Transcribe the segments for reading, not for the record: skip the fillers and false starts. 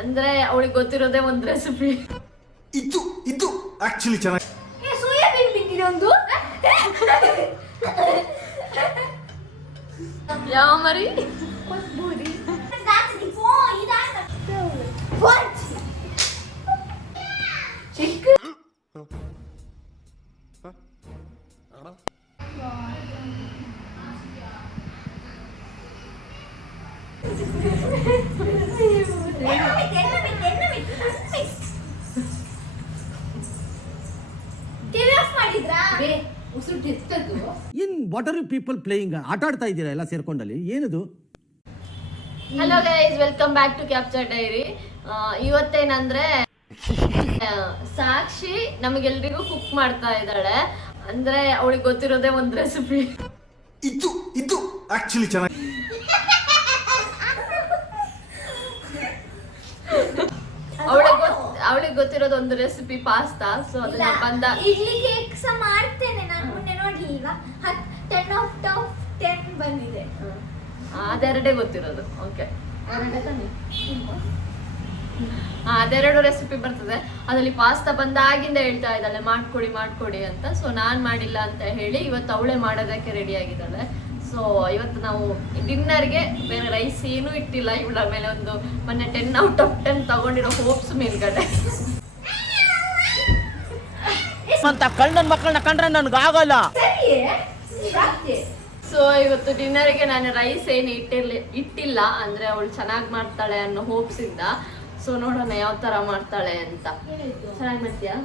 ಅಂದ್ರೆ ಅವಳಿಗೆ ಗೊತ್ತಿರೋದೇ ಒಂದು ರೆಸಿಪಿ. ಇದು ಆಕ್ಚುಲಿ ಚೆನ್ನಾಗಿ. ಸೋಯಾಬೀನ್ ಬಿಟ್ಟಿದೆ ಒಂದು. ಯಾವ ಮರಿ? ಕೊತ್ತಂಬರಿ. ಚಿಕ್ಕ ಏನ್ what are you people playing? ಆಟ ಆಡ್ತಾ ಇದ್ದೀರಾ ಎಲ್ಲ ಸೇರ್ಕೊಂಡಲ್ಲಿ? ಏನದು? Hello guys, welcome back to capture diary. ಇವತ್ತೇನಂದ್ರೆ ಸಾಕ್ಷಿ ನಮಗೆಲ್ರಿಗೂ ಕುಕ್ ಮಾಡ್ತಾ ಇದ್ದಾಳೆ. ಅಂದ್ರೆ ಅವಳಿಗೆ ಗೊತ್ತಿರೋದೇ ಒಂದು ರೆಸಿಪಿ. ಇದು ಆಕ್ಚುಲಿ ಚೆನ್ನಾಗಿ. ಅವಳಿಗೆ ಗೊತ್ತಿರೋದು ಒಂದು ರೆಸಿಪಿ ಪಾಸ್ತಾ. ಸೊ ಅದನ್ನ ಬಂದ ಇಡ್ಲಿ ಕೇಕ್ ಸಹ ಮಾಡ್ತೇನೆ ನಾನು. ಮೊನ್ನೆ ನೋಡ್ಲಿಲ್ವಾ? 10 out of 10 ಬಂದಿದೆ. ಅದೆರಡೇ ಗೊತ್ತಿರೋದು. ಓಕೆ, ಅದೆರಡು ರೆಸಿಪಿ ಬರ್ತದೆ. ಅದರಲ್ಲಿ ಪಾಸ್ತಾ ಬಂದಾಗಿಂದ ಹೇಳ್ತಾ ಇದ್ದಾಳೆ ಮಾಡ್ಕೊಡಿ ಅಂತ. ಸೊ ನಾನ್ ಮಾಡಿಲ್ಲ ಅಂತ ಹೇಳಿ ಇವತ್ತು ಅವಳೇ ಮಾಡೋದಕ್ಕೆ ರೆಡಿ ಆಗಿದ್ದಾಳೆ. ಸೊ ಇವತ್ತು ನಾವು ಡಿನ್ನರ್ಗೆ ಬೇರೆ ರೈಸ್ ಏನೂ ಇಟ್ಟಿಲ್ಲ. ಇವಳ ಮೇಲೆ ಒಂದು ಮೊನ್ನೆ 10 out of 10 ತಗೊಂಡಿರೋ ಹೋಪ್ಸ್ ಮೇಲ್ಗಡೆ. ಕಳ್ಳನ ಮಕ್ಕಳನ್ನ ಕಂಡ್ರೆ ನನ್ಗೆ ಆಗಲ್ಲ. ಸೊ ಇವತ್ತು ಡಿನ್ನರ್ಗೆ ನಾನು ರೈಸ್ ಏನು ಇಟ್ಟಿಲ್ಲ. ಅಂದ್ರೆ ಅವಳು ಚೆನ್ನಾಗಿ ಮಾಡ್ತಾಳೆ ಅನ್ನೋ ಹೋಪ್ಸ್ ಇಂದ. ಸೊ ನೋಡೋಣ ಯಾವ ತರ ಮಾಡ್ತಾಳೆ ಅಂತ. ಚೆನ್ನಾಗಿ ಮಾಡ್ತೀಯಾ?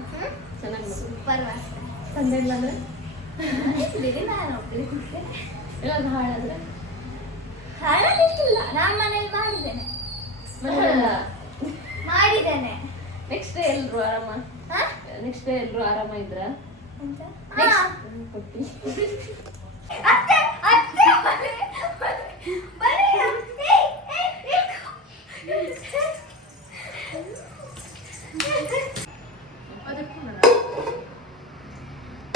ಚೆನ್ನಾಗಿ ತಂದಿಲ್ಲ ಅಂದ್ರೆ ಎಲ್ಲ ಹಾಳಾದ್ರೆ ನಾನು ಮನೇಲಿ ಮಾಡಿದ್ದೇನೆ. ನೆಕ್ಸ್ಟ್ ಡೇ ಎಲ್ರು ಆರಾಮ? ನೆಕ್ಸ್ಟ್ ಡೇ ಎಲ್ರು ಆರಾಮ ಇದ್ರ? ಕೊಟ್ಟಿ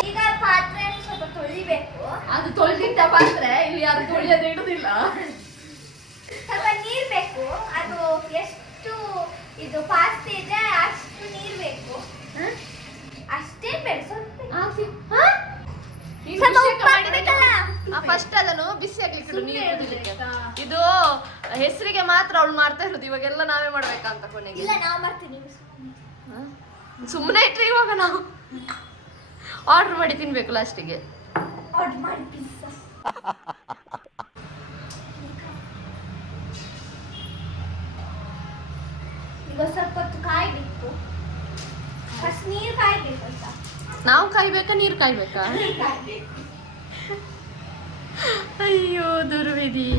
ಈಗ ಪಾತ್ರೆ ಸ್ವಲ್ಪ ತೊಳಿಬೇಕು. ಅದು ತೊಳೆದಿಟ್ಟ ಪಾತ್ರೆ ಇಲ್ಲಿ ಯಾರು ತೊಳೆಯೋದು ಇಡುದಿಲ್ಲ. ಸ್ವಲ್ಪ ನೀರ್ ಬೇಕು. ಅದು ಎಷ್ಟು ಇದು ಪಾಸ್ತಾ ಇದೆ ಅಷ್ಟು ನೀರ್ ಬೇಕು. ಅಷ್ಟೇ ಬೇಡ, ಫಸ್ಟ್ ಅದನ್ನು ಬಿಸಿ ಆಗ್ಲಿಕ್ಕೆ ನೀರು ಕುದಿಲಿಕ್ಕೆ. ಇದು ಹೆಸರಿಗೆ ಮಾತ್ರ ಅವಳು ಮಾಡ್ತಾ ಇರೋದು. ಇವಾಗೆಲ್ಲ ನಾವೇ ಮಾಡ್ಬೇಕಂತ ಕೊನೆಗೆ. ಇಲ್ಲ, ನಾವು ಮಾಡ್ತೀವಿ. ಸುಮ್ಮನೆ ಇಟ್ರೆ ಇವಾಗ ನಾವು ಆರ್ಡರ್ ಮಾಡಿ ತಿನ್ಬೇಕು ಲಾಸ್ಟಿಗೆ. ಆರ್ಡರ್ ಮಾಡಿ ಪಿಜ್ಜಾ. ಈಗ ಸ್ವಲ್ಪ ಹೊತ್ತು ಕಾಯ್ಬೇಕು. ಫಸ್ಟ್ ನೀರು ಕಾಯ್ಬೇಕು ಅಂತ. ನಾವು ಕಾಯ್ಬೇಕಾ ನೀರು ಕಾಯ್ಬೇಕಾ? ಅಯ್ಯೋ ದುರ್ವಿಧಿ.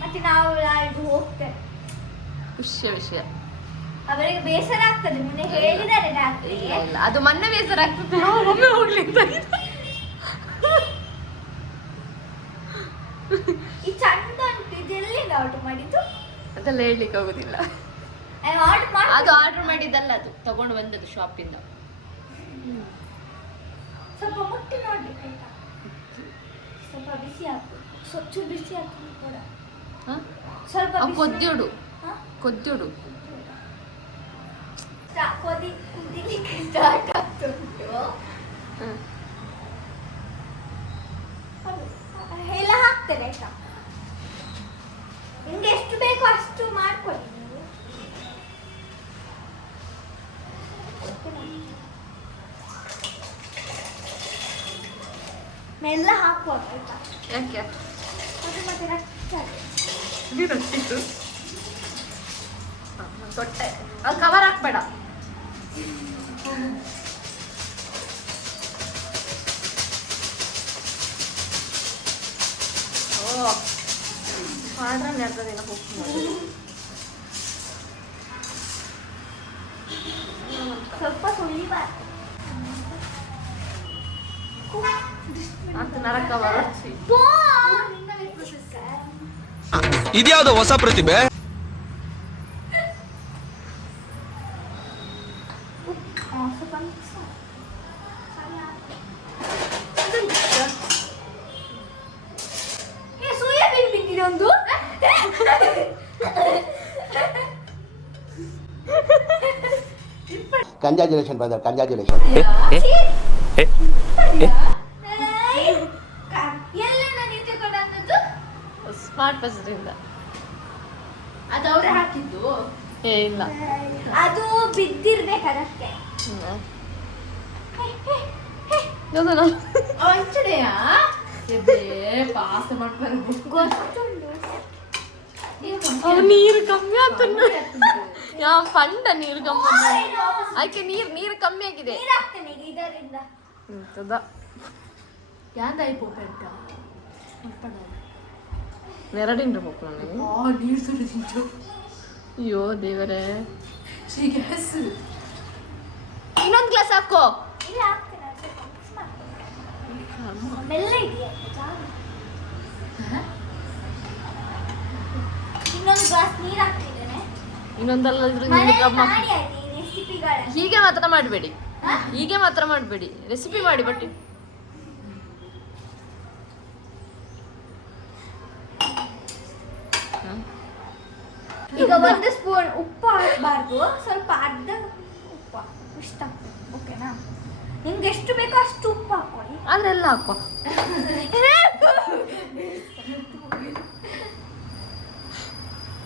ಮತ್ತೆ ನಾವು ಹೋಗ್ತೇವೆ. ವಿಷಯ ಅವರಿಗೆ ಬೇಸರ ಆಗ್ತದೆ. ಮೊನ್ನೆ ಹೇಳಿದ್ದಾರೆ ರಾತ್ರಿ. ಇಲ್ಲ, ಅದು ಮೊನ್ನೆ ಬೇಸರ ಆಗ್ತದೆ. ಒಮ್ಮೆ ಹೋಗ್ಲಿಕ್ಕೆ ಈ ಚಂದ ಉಂಟು. ಇದೆಲ್ಲಿಂದ ಆರ್ಡರ್ ಮಾಡಿದ್ದು? ಅದೆಲ್ಲ ಹೇಳ್ಲಿಕ್ಕೆ ಆಗುದಿಲ್ಲ. ಅದು ಆರ್ಡರ್ ಮಾಡಿದ್ದಲ್ಲ, ಅದು ತಗೊಂಡು ಬಂದದ್ದು ಶಾಪಿಂದ. ಸ್ವಲ್ಪ ಮುಟ್ಟಿ ನೋಡ್ಬೇಕು ಆಯ್ತಾ? ಸ್ವಲ್ಪ ಬಿಸಿ ಹಾಕು. ಸ್ವಚ್ಛ ಬಿಸಿ ಹಾಕು ಕೂಡ. ಸ್ವಲ್ಪ ಕೊದ್ದಿಡು. ಕುದಿಲಿಕ್ಕೆ ಸ್ಟಾರ್ಟ್ ಆಗ್ತುಂಟು. ಎಲ್ಲ ಹಾಕ್ತೇನೆ ಆಯ್ತಾ? ನಿಮ್ಗೆ ಎಷ್ಟು ಬೇಕೋ ಅಷ್ಟು ಮಾಡ್ಕೊಳ್ಳಿ ನೀವು. ಮೆಲ್ಲ ಹಾಕುವಾಗ ಆಯ್ತಾ? ಯಾಕೆ ಅದು ಮತ್ತೆ ರಕ್ತ ತೊಟ್ಟೆ ಅದು ಕವರ್ ಹಾಕ್ಬೇಡ. ಸ್ವಲ್ಪ ಸುಳಿಬಾರ್ದು. ನರಕ ಬರಸಿ. ಇದ್ಯಾವುದೋ ಹೊಸ ಪ್ರತಿಭೆ. ಸೋಯಾಬೀನ್ ಬಿಟ್ಟಿದೆ ಒಂದು. Congratulation brother, congratulation. ಎಲ್ಲ ನಾನು ತಗೊಂಡದ್ದು ಸ್ಮಾರ್ಟ್ ಬಸ್ರಿಂದ ಅದು ಅವ್ರೆ ಹಾಕಿದ್ದು. ಏ ಇಲ್ಲ ಅದು ಬಿದ್ದಿರ್ಬೇಕು ಅದಕ್ಕೆ. ಅಂಚಡೆಯಾ ಪಾಸ್ ಮಾಡ್ಬಾರ್ದು. ಗೊತ್ತುಂಡು. ನೀರು ಕಮ್ಮಿ ಆತ ಯಾವ ಪಂಡ ನೀರು ಕಮ್ಮಿ ಆಯ್ಕೆ ನೀರು ಕಮ್ಮಿ ಆಗಿದೆ. ನೀರ್ ಹಾಕ್ತೇನೆ ಈಗ ಇದರಿಂದ. ಯಾಂದಾಯಿ ಪೋಪೆಂಟ ನೆರಡಿಂಡ್ರೆ ಪೋಪ ನನಗೆ ನೀರು ಸುರಿದಿಂಟು. ಅಯ್ಯೋ ದೇವರೇ, ಇನ್ನೊಂದು ಗ್ಲಾಸ್ ಹಾಕೋ. ಇಲ್ಲ ಹಾಕ್ತೇನೆ, ಅದು ಸ್ವಲ್ಪ mix ಮಾಡ್ತೇನೆ. ಮೆಲ್ಲ ಇದೆಯಾ ಜಾಗ? ಇನ್ನೊಂದು ಗ್ಲಾಸ್ ನೀರು ಹಾಕ್ತಿದ್ದೇನೆ. ಇನ್ನೊಂದಲ್ಲದ್ರೆ ಮನೆಯಲ್ಲಿ ಮಾಡಿ ಆಯ್ತು ಈ ರೆಸಿಪಿಗಳ. ಹೀಗೆ ಮಾತ್ರ ಮಾಡಬೇಡಿ, ಹೀಗೆ ಮಾತ್ರ ಮಾಡಬೇಡಿ, ರೆಸಿಪಿ ಮಾಡಿ ಬಟ್ ಈಗ 1 ಸ್ಪೂನ್ ಉಪ್ಪು ಹಾಕಬಾರ್ದು, ಸ್ವಲ್ಪ ಅರ್ಧ ಉಪ್ಪು ಇಷ್ಟ. ಓಕೆನಾ? ನಿಮ್ಗೆ ಎಷ್ಟು ಬೇಕೋ ಅಷ್ಟು ಉಪ್ಪು ಹಾಕೊಳ್ಳಿ. ಅದೆಲ್ಲ ಹಾಕೋ.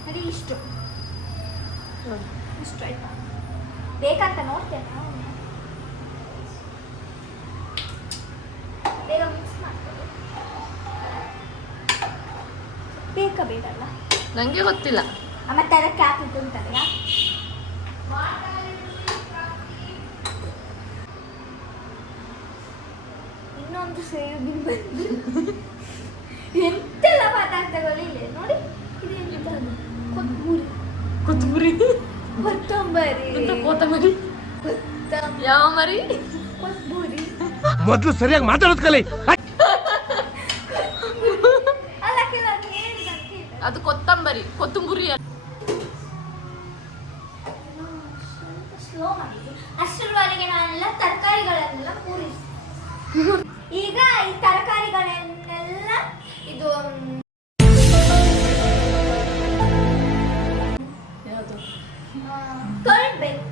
ಸರಿ, ಇಷ್ಟು ಇಷ್ಟು ಆಯ್ತಾ? ಬೇಕಂತ ನೋಡ್ತೇನೆ. ಬೇಗ ಮಿಕ್ಸ್ ಮಾಡ್ಕೊಳ್ಳಿ. ಬೇಕಾ ಬೇಡಲ್ಲ ನಂಗೆ ಗೊತ್ತಿಲ್ಲ. ಮತ್ತೆ ಅದಕ್ಕೆ ಹಾಕಿದ್ದು ಉಂಟಲ್ಲ, ಇನ್ನೊಂದು ಸೇವಿಂಗ್ ಬಂದು ಎಂತೆಲ್ಲ ಪದಾರ್ಥಗಳು ಇದೆ ನೋಡಿ. ಇದು ಕೊತ್ತಂಬರಿ ಕೊತ್ತಂಬರಿ ಕೊತ್ತಂಬರಿ ಯಾವ ಮರಿ ಕೊತ್ತಂಬರಿ ಮೊದಲು ಸರಿಯಾಗಿ ಮಾತಾಡೋದ್ ಕಲಿ. ಅಲ್ಲ, ಕೆಲವು ಹೇಳಿದಂತೆ ಅದು ಕೊತ್ತಂಬರಿ, ಕೊತ್ತಂಬರಿ ಸ್ಲೋ ಮಾಡಿದ್ವಿ. ಅಷ್ಟರವರೆಗೆ ನಾನೆಲ್ಲ ತರಕಾರಿಗಳನ್ನೆಲ್ಲ ಕೂರಿಸಿ. ಈಗ ಈ ತರಕಾರಿಗಳನ್ನೆಲ್ಲ ಇದು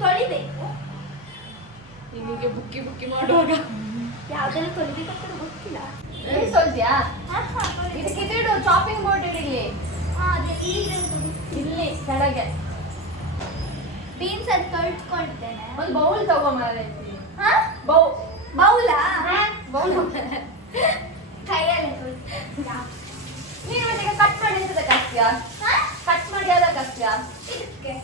ತೊಳಿಬೇಕು. ಹೀಗೆ ಬುಕ್ಕಿ ಬುಕ್ಕಿ ಮಾಡುವಾಗ ಯಾವ್ದೆಲ್ಲ ತೊಳಿಬೇಕಂತ ಗೊತ್ತಿಲ್ಲ. ಸೋಲ್ತಿಯಾ ಇದಕ್ಕೆ ಇಡು, ಚಾಪಿಂಗ್ ಬೋರ್ಡ್ ಇಡಲಿ ಅದೇ ಈಗ ಇಲ್ಲಿ ಕೆಳಗೆ. ಬೀನ್ಸ್ ಅದು ತೊಳ್ಕೊಳ್ತೇನೆ. ಒಂದು ಬೌಲ್ ತಗೋ ಮಾರೈತಿ. ಬೌಲಾ? ಬೌಲ್ ಕೈಯಲ್ಲೇ ತೊಳ್ತೇನೆ. ನೀನು ಮತ್ತೆ ಕಟ್ ಮಾಡಿ ಎಂತದಕ್ಕೆ ಹಾಕ್ತೀಯಾ? ಕಟ್ ಮಾಡಿ ಅದಕ್ಕೆ ಹಾಕ್ತೀಯಾ? ಇದಕ್ಕೆ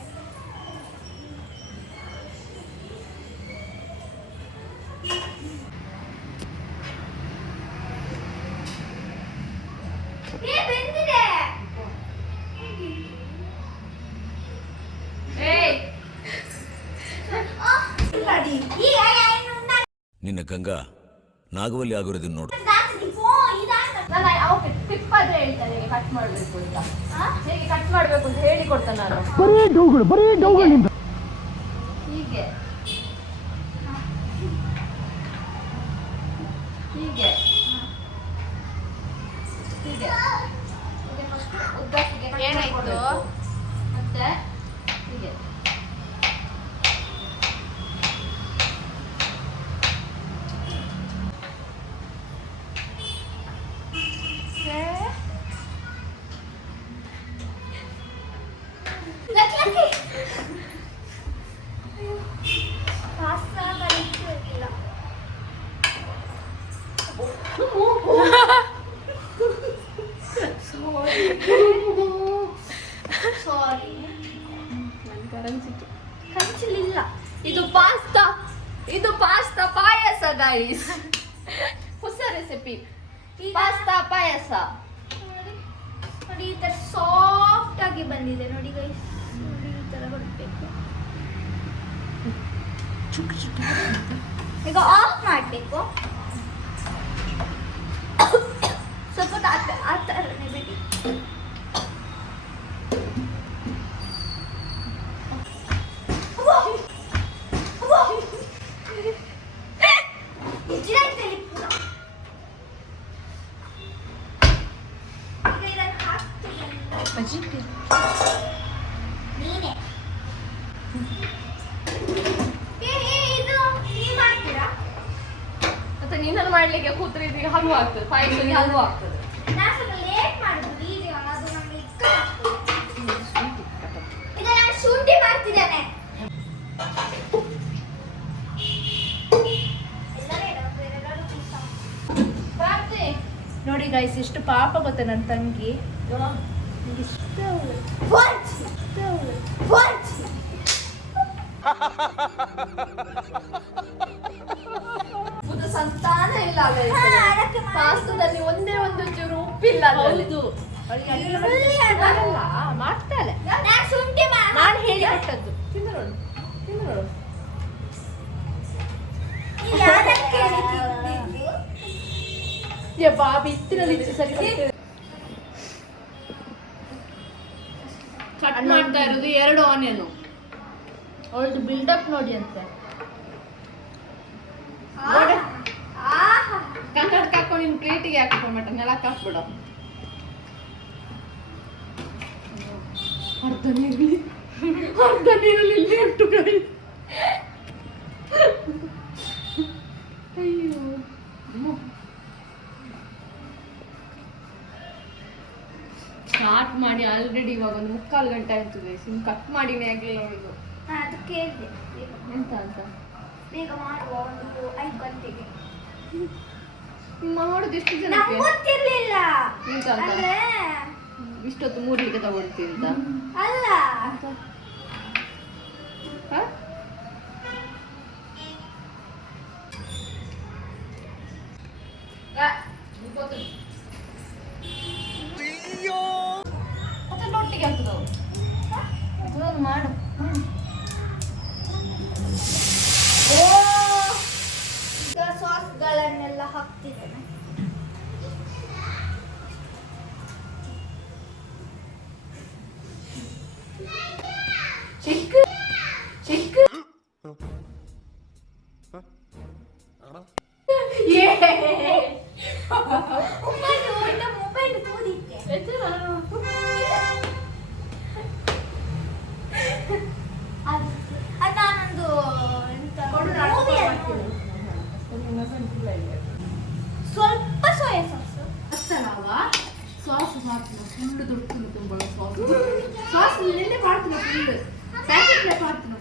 ಬೆಂದಿದೆ. ನಿನ್ನ ಗಂಗಾ ನಾಗವಲ್ಲಿ ಆಗಿರೋದನ್ನ ನೋಡು. ನಾನು ಟಿಪ್ ಆದ್ರೆ ಹೇಳ್ತಾನೆ ಹೇಗೆ ಕಟ್ ಮಾಡಬೇಕು ಅಂತ. ಹೇಗೆ ಕಟ್ ಮಾಡಬೇಕು ಅಂತ ಹೇಳಿ ಕೊಡ್ತಾನೆ ನಾನು. ಬರೀ ಡೌಗಳು ನಿಮ್ದು. ಹೀಗೆ ಹೀಗೆ ಹೀಗೆ ಉದ್ದಕ್ಕೆ ಏನಾಯ್ತು ಮತ್ತೆ ಹೀಗೆ ಸಾರಿ, ಕಂಚಲಿಲ್ಲ. ಇದು ಪಾಸ್ತಾ ಪಾಯಸ ಗೈಸ್. ಹೊಸ ರೆಸಿಪಿ ಪಾಸ್ತಾ ಪಾಯಸ. ನೋಡಿ ಈ ತರ ಸಾಫ್ಟ್ ಆಗಿ ಬಂದಿದೆ ನೋಡಿ ಗೈಸ್. ನೋಡಿ ಈ ತರ ಬರಬೇಕು. ಈಗ ಆಫ್ ಮಾಡಬೇಕು. ಸ್ವಲ್ಪ ಆ ಥರನೇ ಬಿಡಿ. ನೀನೆ ನೀನಲ್ಲಿ ಮಾಡ್ಲಿಕ್ಕೆ ಕೂತ್ರೆ ಇದೀಗ ಹಲ್ವ ಆಗ್ತದೆ, ಪಾಯಸಕ್ಕೆ ಹಲ್ವ ಆಗ್ತದೆ. ನಾನು ಸ್ವಲ್ಪ ಲೇಟ್ ಮಾಡುದು ವಿಡಿಯೋ, ಅದು ನಮ್ಗೆ ಈಗ ನಾನು ಶುಂಠಿ ಮಾಡ್ತಿದ್ದೇನೆ. ನೋಡಿ ಗೈಸ್, ಎಷ್ಟು ಪಾಪ ಗೊತ್ತ ನನ್ನ ತಂಗಿ. ಸಂತಾನ ಇಲ್ಲ ಪಾಸ್ತಾದಲ್ಲಿ ಒಂದೇ ಒಂದು ಚೂರು ಉಪ್ಪಿಲ್ಲ. ಹೌದು, ಮಾಡ್ತಾಳೆ. ನಾನು ಹೇಳಿ ಕೊಟ್ಟದ್ದು. ತಿಂದರೋಳು ಬಾಬಿ ಇತ್ತಿನಲ್ಲಿ ಸರಿ ಕಟ್ ಮಾಡ್ತಾ ಇರೋದು 2 ಆನಿಯನ್. ಅವಳದು ಬಿಲ್ಡಪ್ ನೋಡಿ ಅಂತೆ. ಕನ್ನಡಕ ಹಾಕೊಂಡು ನಿನ್ ಪ್ಲೇಟಿಗೆ ಹಾಕೊಂಡ್ಬಿಟ್ಟ, ನೆಲಕ್ಕೆ ಹಾಕ್ಬಿಡು. ಅರ್ಧ ನೀರಲ್ಲಿ ಇಲ್ಲಿ ಉಂಟು ಕೈ. ಅಯ್ಯೋ ಸ್ಟಾರ್ಟ್ ಮಾಡಿ ಆಲ್ರೆಡಿ ಇವಾಗ 3/4 ಗಂಟೆ ಆಯ್ತು ಗೈಸ್. ಇನ್ನು ಕಟ್ ಮಾಡಿನೇ ಆಗ್ಲಿಲ್ಲ ಅವಳಿಗೂ. ಅದು ಕೇಳಿದೆ ಎಂತ ಅಂತ ಬೇಗ ಮಾಡುವ, ಒಂದು 5 ಗಂಟೆಗೆ. ಮಾಡೋದು ಎಷ್ಟು ನಮ್ಗೆ ಜನಕ್ಕೆ ಗೊತ್ತಿರ್ಲಿಲ್ಲ. ಎಂತ ಅಂತ ಅಂದ್ರೆ ಇಷ್ಟೊತ್ತು ಮೂರ್ಲಿಕ್ಕೆ ತಗೊಳ್ತೀನಿ ಅಂತ. ಅಲ್ಲ, ಹ? ಮತ್ತೆ ಒಟ್ಟಿಗೆ ಆಗ್ತದ ಮಾಡು. ಈಗ ಸಾಸ್ಗಳನ್ನೆಲ್ಲ ಹಾಕ್ತಿದ್ದೇನೆ. ಚಿಕ್ಕ ಮೊಬೈಲ್ ಕೂದಿದ್ದೆ. ಅದು ನಾನೊಂದು ಸ್ವಲ್ಪ ಸೋಯಾ ಸಾಸ್ ಫುಲ್ ದೊಡ್ಡ ತುಂಬ ಸಾಸ್ ನೆನ್ನೆ ಮಾಡ್ತೀನಿ, ಫುಲ್ ಪ್ಯಾಕೆಟ್ ಮಾಡ್ತೀನಿ.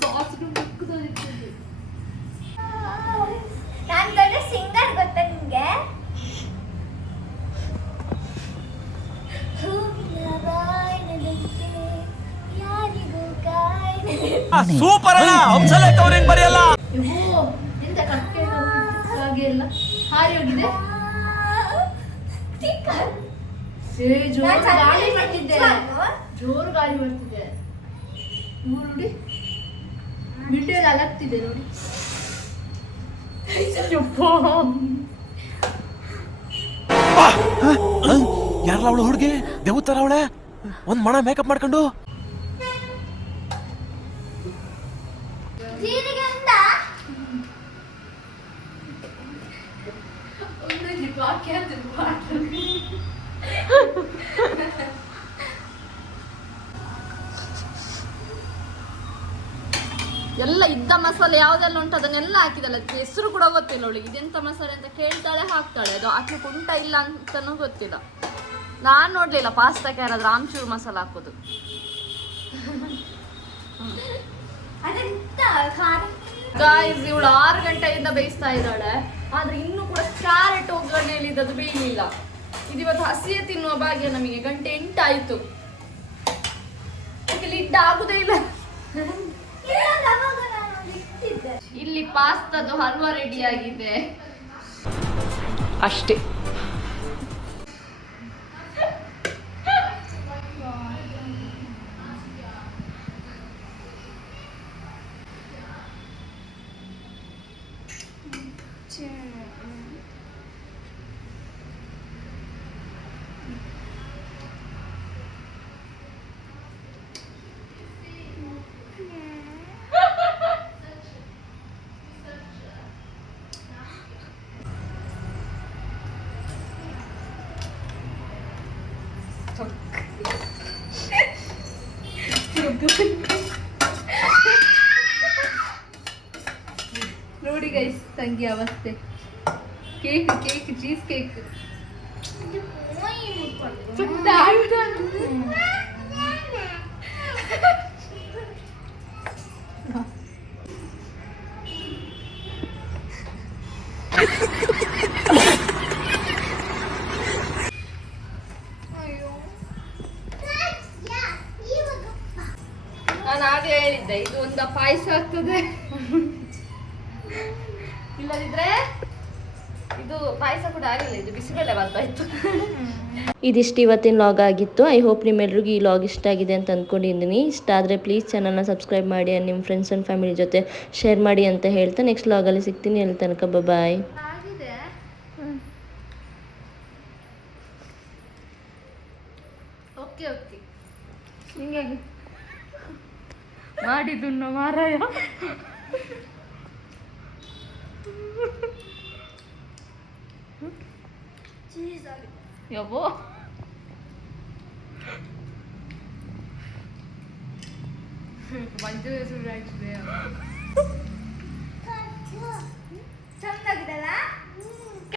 ಸಾಸ್ ಇರ್ತದೆ. ನಾನು ದೊಡ್ಡ ಸಿಂಗರ್ ಗೊತ್ತಾ ನಿಮ್ಗೆ? ಸೂಪರ್ ಅಲ್ಲ, ಒಂದ್ಸಲ ಕವರಿಂಗ್ ಬರೆಯಲ್ಲ. ಎಂತ ಕಕ್ಕೆ ಹಾಗೆ ಎಲ್ಲ ಹಾರಿ ಹೋಗಿದೆ. ಜೋರು ಗಾಳಿ ಬರ್ತಿದ್ದೆ, ಜೋರು ಗಾಳಿ ಬರ್ತಿದೆ. ಇವ್ರು ನೋಡಿ ಮಿಡ್ಡಲ್ಲಿ ಅಲಗ್ತಿದೆ ನೋಡಿ. ಯಾರಲ್ಲ ಅವಳು ಹುಡುಗಿ ದೇವತರ ಅವಳೆ, ಒಂದ್ ಮಣ ಮೇಕಪ್ ಮಾಡ್ಕೊಂಡು. ಜೀರಿಗೆ ಅಂತ ಎಲ್ಲ ಇದ್ದ ಮಸಾಲೆ ಯಾವ್ದೆಲ್ಲ ಉಂಟು ಅದನ್ನೆಲ್ಲ ಹಾಕಿದಲ್ಲ, ಹೆಸರು ಕೂಡ ಗೊತ್ತಿಲ್ಲ ಅವಳಿಗೆ. ಇದೆಂತ ಮಸಾಲೆ ಅಂತ ಕೇಳ್ತಾಳೆ, ಹಾಕ್ತಾಳೆ. ಅದು ಹಾಕ್ಲಿಕ್ಕೆ ಉಂಟ ಇಲ್ಲ ಅಂತನೂ ಗೊತ್ತಿಲ್ಲ. ನಾನ್ ನೋಡ್ಲಿಲ್ಲ ಪಾಸ್ತಾಕ್ಕೆ ಯಾರಾದ್ರೂ ಆಮ್ಚೂರು ಮಸಾಲ ಹಾಕೋದು. ಅದೆಂತ ಖಾರ. ಗಾಯ್ಸ್, ಇವಳು 6 ಗಂಟೆಯಿಂದ ಬೇಯಿಸ್ತಾ ಇದ್ದಾಳೆ, ಆದ್ರೆ ಇನ್ನೂ ಕೂಡ ಕ್ಯಾರೆಟ್ ಒಗ್ಗರಣೆಯಲ್ಲಿ ಇದ್ದದ್ದು ಬೇಯಲಿಲ್ಲ. ಇದಿವತ್ತು ಹಸಿಯೇ ತಿನ್ನುವ ಭಾಗ್ಯ ನಮಗೆ. 8 ಆಯ್ತು, ಲಿಡ್ ಆಗುದೇ ಇಲ್ಲ. ಇಲ್ಲಿ ಪಾಸ್ತಾದು ಹಲ್ವಾ ರೆಡಿ ಆಗಿದೆ ಅಷ್ಟೇ. ನೋಡಿ ಗೈಸ್, ತಂಗಿ ಅವಸ್ಥೆ. Cake cheese cake. ನಾನು ಆಗ್ಲೇ ಹೇಳಿದ್ದೆ ಇದು ಒಂದು ಪಾಯಸ ಆಗ್ತದೆ, ಇಲ್ಲದಿದ್ರೆ ಇದು ಪಾಯಸ ಕೂಡ ಆಗಿಲ್ಲ, ಇದು ಬಿಸಿಬೇಳೆ ಬಾತ್ ಆಯ್ತು. ಇದಿಷ್ಟು ಇವತ್ತಿನ ಲಾಗ್ ಆಗಿತ್ತು. ಐ ಹೋಪ್ ನಿಮ್ಮೆಲ್ರಿಗೂ ಈ ಲಾಗ್ ಇಷ್ಟ ಆಗಿದೆ ಅಂತ ಅಂದ್ಕೊಂಡಿದ್ದೀನಿ. ಇಷ್ಟ ಆದರೆ ಪ್ಲೀಸ್ ಚಾನಲ್ನ ಸಬ್ಸ್ಕ್ರೈಬ್ ಮಾಡಿ ಆ್ಯಂಡ್ ನಿಮ್ಮ ಫ್ರೆಂಡ್ಸ್ ಆ್ಯಂಡ್ ಫ್ಯಾಮಿಲಿ ಜೊತೆ ಶೇರ್ ಮಾಡಿ ಅಂತ ಹೇಳ್ತಾ ನೆಕ್ಸ್ಟ್ ಲಾಗಲ್ಲಿ ಸಿಗ್ತೀನಿ. ಅಲ್ಲಿ ತನಕ ಬಾಯ್. ಆಗಿದೆ. ಓಕೆ ಹಿಂಗೆ ಮಾಡಿದ್ದು ಮಾರಾಯ. ಚೀಸ್ ಆಗಿದೆ. ಯವ್ವೋ ಮಂಜು ಸುಳ್ಳು ಚಂದಾಗಿದೆಲ್ಲ